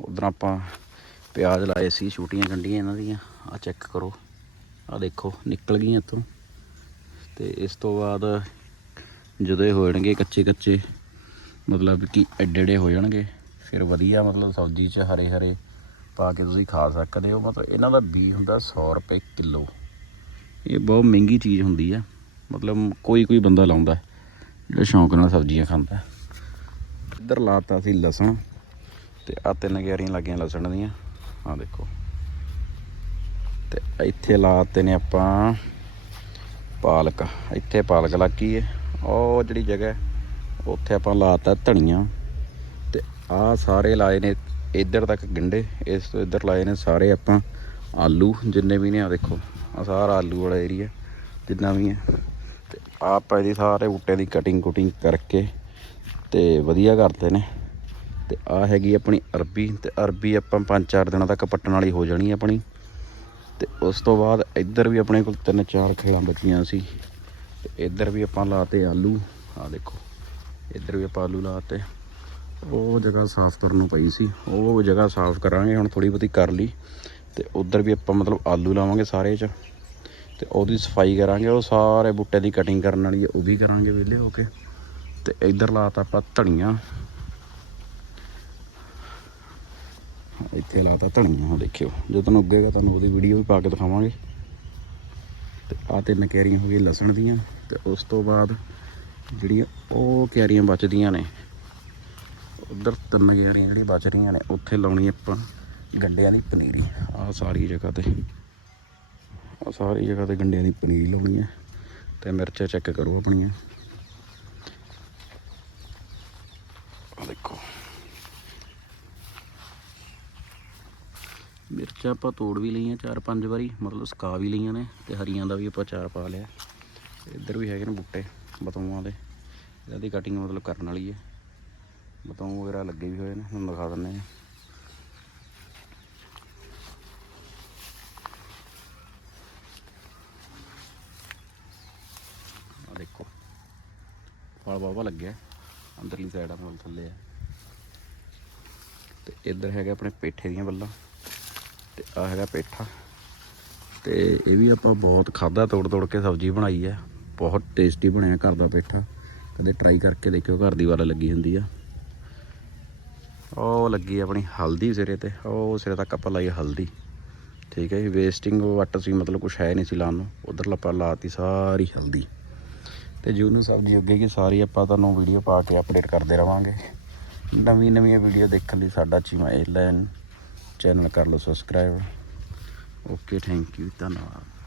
ਉਧਰ ਆਪਾਂ ਪਿਆਜ਼ ਲਾਏ ਸੀ, ਛੋਟੀਆਂ ਗੰਡੀਆਂ ਇਹਨਾਂ ਦੀਆਂ। ਆ ਚੈੱਕ ਕਰੋ। ਆ ਦੇਖੋ, ਨਿਕਲ ਗਈਆਂ ਇੱਥੋਂ। ਤੇ ਇਸ ਤੋਂ ਬਾਅਦ ਜਦੋਂ ਇਹ ਹੋ ਜਾਣਗੇ ਕੱਚੇ ਕੱਚੇ, ਮਤਲਬ ਕਿ ਐਡੇ ਐਡੇ ਹੋ ਜਾਣਗੇ, ਫਿਰ ਵਧੀਆ ਮਤਲਬ ਸਬਜ਼ੀ 'ਚ ਹਰੇ ਹਰੇ ਪਾ ਕੇ ਤੁਸੀਂ ਖਾ ਸਕਦੇ ਹੋ। ਮਤਲਬ ਇਹਨਾਂ ਦਾ ਬੀ ਹੁੰਦਾ 100 ਰੁਪਏ ਕਿਲੋ। ਇਹ ਬਹੁਤ ਮਹਿੰਗੀ ਚੀਜ਼ ਹੁੰਦੀ ਆ। ਮਤਲਬ ਕੋਈ ਕੋਈ ਬੰਦਾ ਲਾਉਂਦਾ, ਜਿਹੜਾ ਸ਼ੌਂਕ ਨਾਲ ਸਬਜ਼ੀਆਂ ਖਾਂਦਾ। ਹੈ। ਇੱਧਰ ਲਾਤਾ ਸੀ ਲਸਣ। ਤੇ ਆ ਤਿੰਨ ਗਿਆਰੀਆਂ ਲੱਗੀਆਂ ਲਸਣ ਦੀਆਂ। ਆ ਦੇਖੋ। ਤੇ ਇੱਥੇ ਲਾਤੇ ਨੇ ਆਪਾਂ ਪਾਲਕ। ਇੱਥੇ ਪਾਲਕ ਲੱਗੀ ਹੈ ਉਹ ਜਿਹੜੀ ਜਗ੍ਹਾ ਉੱਥੇ ਆਪਾਂ ਲਾਤਾ ਧਨੀਆ। ਤੇ ਆ ਸਾਰੇ ਲਾਏ ਨੇ ਇੱਧਰ ਤੱਕ ਗੰਡੇ। ਇਸ ਤੋਂ ਇੱਧਰ ਲਾਏ ਨੇ ਸਾਰੇ ਆਪਾਂ ਆਲੂ, ਜਿੰਨੇ ਵੀ ਨੇ ਆ ਦੇਖੋ। ਆ ਸਾਰਾ ਆਲੂ ਵਾਲਾ ਏਰੀਆ ਜਿੰਨਾ ਵੀ ਹੈ। ਤੇ ਆਪਾਂ ਇਹਦੀ ਸਾਰੇ ਬੂਟੇ ਦੀ ਕਟਿੰਗ ਕੁਟਿੰਗ ਕਰਕੇ ਤੇ ਵਧੀਆ ਕਰਦੇ ਨੇ। ਤੇ ਆ ਹੈਗੀ ਆਪਣੀ ਅਰਬੀ ਤੇ ਅਰਬੀ ਆਪਾਂ 5-4 ਦਿਨਾਂ ਤੱਕ ਪੱਟਣ ਵਾਲੀ ਹੋ ਜਾਣੀ ਆਪਣੀ। ਤੇ ਉਸ ਤੋਂ ਬਾਅਦ ਇੱਧਰ ਵੀ ਆਪਣੇ ਕੋਲ ਤਿੰਨ ਚਾਰ ਖੇਲਾਂ ਬਚੀਆਂ ਸੀ। ਤੇ ਇੱਧਰ ਵੀ ਆਪਾਂ ਲਾਤੇ ਆਲੂ ਆ ਦੇਖੋ, ਇੱਧਰ ਵੀ ਆਪਾਂ ਆਲੂ ਲਾਤੇ। ਉਹ ਜਗ੍ਹਾ ਸਾਫ਼ ਕਰਨ ਨੂੰ ਪਈ ਸੀ, ਉਹ ਜਗ੍ਹਾ ਸਾਫ਼ ਕਰਾਂਗੇ, ਹੁਣ ਥੋੜੀ ਬਹੁਤੀ ਕਰ ਲਈ। ਤੇ ਉੱਧਰ ਵੀ ਆਪਾਂ ਮਤਲਬ ਆਲੂ ਲਾਵਾਂਗੇ ਸਾਰੇ ਚ। ਤੇ ਉਹਦੀ ਸਫ਼ਾਈ ਕਰਾਂਗੇ, ਉਹ ਸਾਰੇ ਬੂਟੇ ਦੀ ਕਟਿੰਗ ਕਰਨ ਵਾਲੀ ਹੈ ਉਹ ਵੀ ਕਰਾਂਗੇ ਵਿਹਲੇ ਹੋ ਕੇ। ਤੇ ਇੱਧਰ ਲਾਤਾ ਆਪਾਂ ਧਨੀਆ ਇੱਥੇ ਲਾਤਾ ਧਨੀਆ ਦੇਖਿਓ। ਜਦੋਂ ਤੁਹਾਨੂੰ ਅੱਗੇਗਾ ਤੁਹਾਨੂੰ ਉਹਦੀ ਵੀਡੀਓ ਵੀ ਪਾ ਕੇ ਦਿਖਾਵਾਂਗੇ। ਤੇ ਆ ਤਿੰਨ ਕੈਰੀਆਂ ਹੋ ਗਈਆਂ ਲਸਣ ਦੀਆਂ, ਤੇ ਉਸ ਤੋਂ ਬਾਅਦ ਜਿਹੜੀਆਂ ਉਹ ਕੈਰੀਆਂ ਬਚਦੀਆਂ ਨੇ, ਉਧਰ ਤਿੰਨ ਕੈਰੀਆਂ ਜਿਹੜੀਆਂ ਬਚ ਰਹੀਆਂ ਨੇ, ਉੱਥੇ ਲਾਉਣੀ ਆਪਾਂ ਗੰਡਿਆਂ ਦੀ ਪਨੀਰੀ। ਆ ਸਾਰੀ ਜਗ੍ਹਾ ਤੇ ਆ ਸਾਰੀ ਜਗ੍ਹਾ ਤੇ ਗੰਡਿਆਂ ਦੀ ਪਨੀਰੀ ਲਾਉਣੀ ਹੈ ਤੇ ਮਿਰਚਾਂ ਚੈੱਕ ਕਰੋ ਆਪਣੀਆਂ। ਮਿਰਚਾਂ ਆਪਾਂ ਤੋੜ ਵੀ ਲਈਆਂ ਚਾਰ ਪੰਜ ਵਾਰੀ, ਮਤਲਬ ਸੁਕਾ ਵੀ ਲਈਆਂ ਨੇ ਤੇ ਹਰੀਆਂ ਦਾ ਵੀ ਆਪਾਂ ਚਾਰ ਪਾ ਲਿਆ। ਇੱਧਰ ਵੀ ਹੈਗੇ ਨੇ ਬੂਟੇ, ਬਤੌਆਂ ਦੇ। ਇਹਨਾਂ ਦੀ ਕਟਿੰਗ ਮਤਲਬ ਕਰਨ ਵਾਲੀ ਹੈ। ਬਤੌਂ ਵਗੈਰਾ ਲੱਗੇ ਵੀ ਹੋਏ ਨੇ, ਹੁਣ ਦਿਖਾ ਦਿੰਦੇ ਆ ਆ ਦੇਖੋ, ਫਲ ਬਾਬਾ ਲੱਗਿਆ, ਅੰਦਰਲੀ ਸਾਈਡ ਆ, ਮਤਲਬ ਥੱਲੇ ਆ। ਤੇ ਇੱਧਰ ਹੈਗਾ ਆਪਣੇ ਪੇਠੇ ਦੀਆਂ ਬੱਲਾਂ ਤੇ ਆ ਹੈਗਾ ਪੇਠਾ। ਤੇ ਇਹ ਵੀ ਆਪਾਂ ਬਹੁਤ ਖਾਦਾ ਤੋੜ ਤੋੜ ਕੇ ਸਬਜ਼ੀ ਬਣਾਈ ਹੈ ਬਹੁਤ ਟੇਸਟੀ ਬਣਿਆ ਘਰ ਦਾ ਪੇਠਾ। ਕਦੇ ਟਰਾਈ ਕਰਕੇ ਦੇਖਿਓ, ਘਰ ਦੀ ਵਾਰ ਲੱਗੀ ਹੁੰਦੀ ਆ। ਉਹ ਲੱਗੀ ਆਪਣੀ ਹਲਦੀ ਸਿਰੇ ਤੇ। ਉਹ ਸਿਰੇ ਤੱਕ ਆਪਾਂ ਲਾਈ ਹਲਦੀ। ਠੀਕ ਹੈ ਜੀ ਵੇਸਟਿੰਗ ਵੱਟ ਸੀ, ਮਤਲਬ ਕੁਛ ਹੈ ਨਹੀਂ ਸੀ ਲਾਉਣ ਨੂੰ। ਉਧਰ ਆਪਾਂ ਲਾਤੀ ਸਾਰੀ ਹਲਦੀ। ਤੇ ਜਿਹਨੂੰ ਸਬਜ਼ੀ ਉੱਗੇਗੀ ਸਾਰੀ ਆਪਾਂ ਤੁਹਾਨੂੰ ਵੀਡੀਓ ਪਾ ਕੇ ਅਪਡੇਟ ਕਰਦੇ ਰਵਾਂਗੇ। ਨਵੀਂ ਨਵੀਆਂ ਵੀਡੀਓ ਦੇਖਣ ਲਈ ਸਾਡਾ ਚੀਮਾ ਏਅਰਲਾਈਨ ਚੈਨਲ ਕਰ ਲਓ ਸਬਸਕ੍ਰਾਈਬ ਓਕੇ ਥੈਂਕ ਯੂ ਧੰਨਵਾਦ।